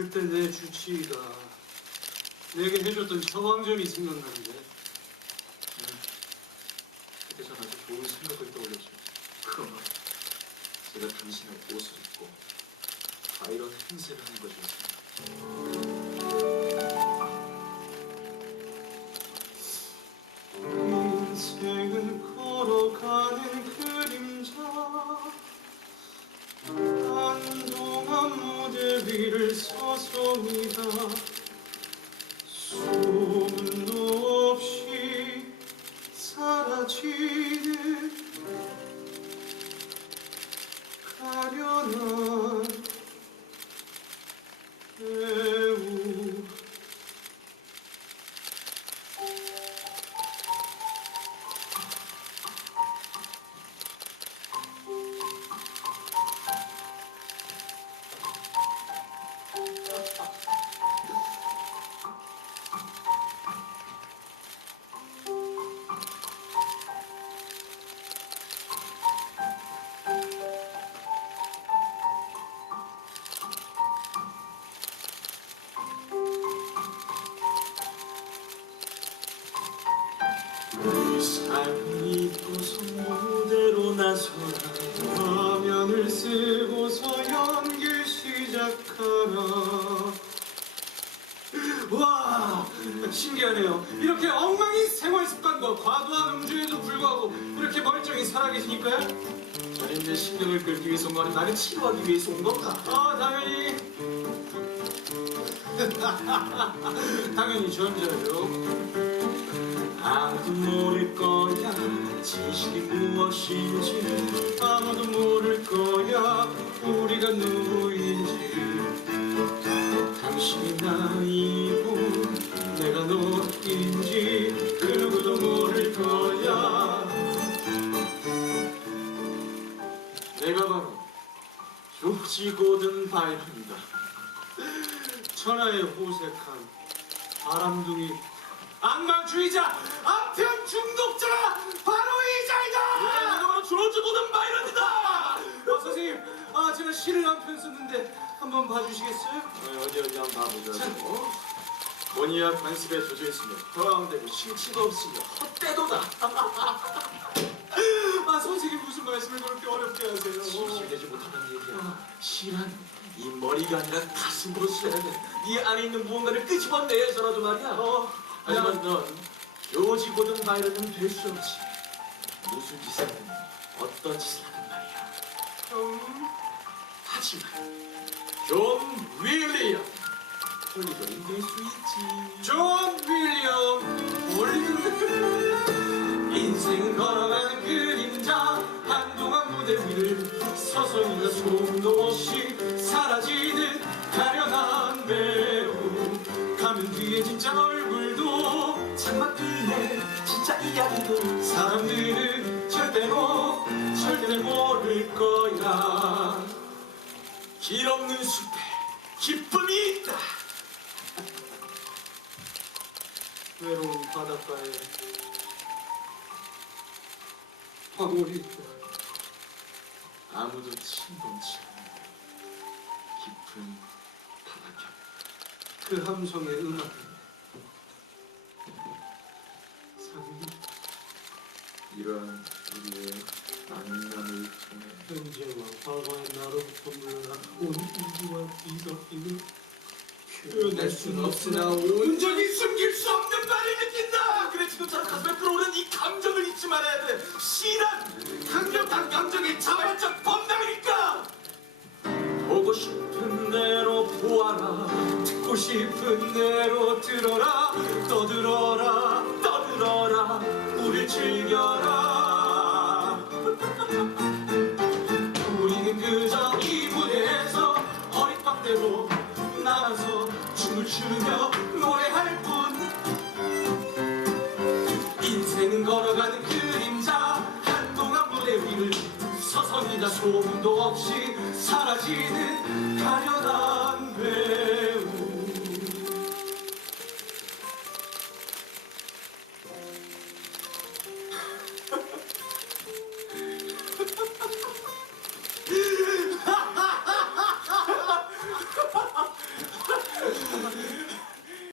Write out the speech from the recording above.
그때 내 주치의가 내게 해줬던 처방전이 생각나는데 네. 그때 전 아주 좋은 생각을 떠올렸죠. 그건 제가 당신의 옷을 입고 바이런 행세를 한 거죠. 인생은 서성이다 삶을 입고서 무대로 나서라. 화면을 쓰고서 연기 시작하라. 와 신기하네요. 이렇게 엉망인 생활 습관과 과도한 음주에도 불구하고 이렇게 멀쩡히 살아계시니까요. 내 신경을 끌기 위해서 온 거는 나를 치료하기 위해서 온 건가? 아 당연히. 당연히 전자죠 지식이 무엇인지 아무도 모를 거야. 우리가 누구인지. 당신이 나이고 내가 너인지 그 누구도 모를 거야. 내가 바로 조지 고든 바이런이다. 천하의 호색한 바람둥이 악마주의자 아편 중독 한편 썼는데 한번 봐주시겠어요? 어, 어디 어디 한번 봐보자. 어? 모니아 관습에 젖어 있으며 허황되고 실치가 없으며 헛되도다. 아 선생님 무슨 말씀을 그렇게 어렵게 하세요? 실되지 못하는 얘기야. 실은 이 머리가 아니라 가슴으로 써야 돼 네 안에 있는 무언가를 끄집어내서라도 말이야. 어, 하지만 넌 조지 고든 바이런은 될수 없지. 무슨 짓을 하든 어떤 짓을 하든 말이야. 음, 하지만 존 윌리엄. 홀리도 될수 있지. 존 윌리엄. 올리는 인생 걸어가는 그림자 한동안 무대 위를 서성이나 소음도 없이 사라지는 가련한 배우. 가면 뒤에 진짜 얼굴도 장막 뒤에 진짜 이야기도 사람들은 절대로 절대 모를 거야 길 없는 숲에 기쁨이 있다. 외로운 바닷가에 황홀이 있다. 아무도 침범치 않는 깊은 바닷가. 그 함성의 음악에 삶이. 이런 우리의 만남을 통해 현재와 과거의 나로부터 물러나 온 이기와 이덕임을 표현할 수는 없으나 온전히 숨길 수 없는 바를 느낀다! 그래 지금처럼 가슴에 끌어오는 이 감정을 잊지 말아야 돼. 시란 강력한 감정의 자발적 범람이니까! 보고 싶은 대로 보아라. 듣고 싶은 대로 들어라. 떠들어라 떠들어라. 우릴 즐겨라 소음도 없이 사라지는 배우